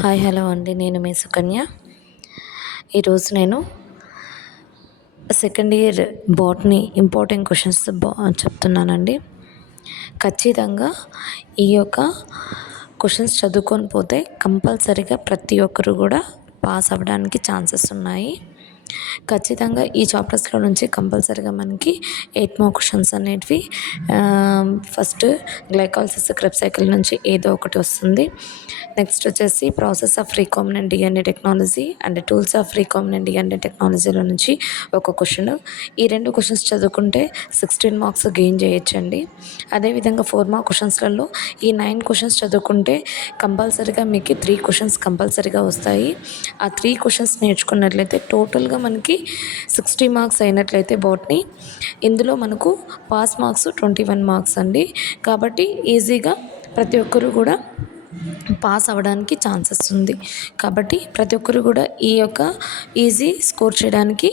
Hi hello అండి. నేను మీ సుకన్య. ఈరోజు నేను second year botany important questions చెప్తున్నానండి. ఖచ్చితంగా ఈ యొక్క క్వశ్చన్స్ చదువుకొని పోతే కంపల్సరీగా ప్రతి ఒక్కరు కూడా పాస్ అవ్వడానికి ఛాన్సెస్ ఉన్నాయి. ఖచ్చితంగా ఈ చాప్టర్స్లో నుంచి కంపల్సరీగా మనకి 8 మార్క్ క్వశ్చన్స్ అనేటివి ఫస్ట్ గ్లైకాలసిస్ క్రెబ్ సైకిల్ నుంచి ఏదో ఒకటి వస్తుంది. నెక్స్ట్ వచ్చేసి process of recombinant DNA technology and tools of recombinant DNA టెక్నాలజీలో నుంచి ఒక క్వశ్చన్. ఈ 2 క్వశ్చన్స్ చదువుకుంటే 16 మార్క్స్ గెయిన్ చేయొచ్చండి. అదేవిధంగా 4 మార్క్ క్వశ్చన్స్లలో ఈ 9 క్వశ్చన్స్ చదువుకుంటే కంపల్సరీగా మీకు 3 క్వశ్చన్స్ కంపల్సరీగా వస్తాయి. ఆ 3 క్వశ్చన్స్ నేర్చుకున్నట్లయితే టోటల్గా మనకి 60 మార్క్స్ అయినట్లయితే బాటనీ. ఇందులో మనకు పాస్ మార్క్స్ 21 మార్క్స్ అండి. కాబట్టి ఈజీగా ప్రతి ఒక్కరు కూడా పాస్ అవ్వడానికి ఛాన్సెస్ ఉంది. కాబట్టి ప్రతి ఒక్కరు కూడా ఈ యొక్క ఈజీ స్కోర్ చేయడానికి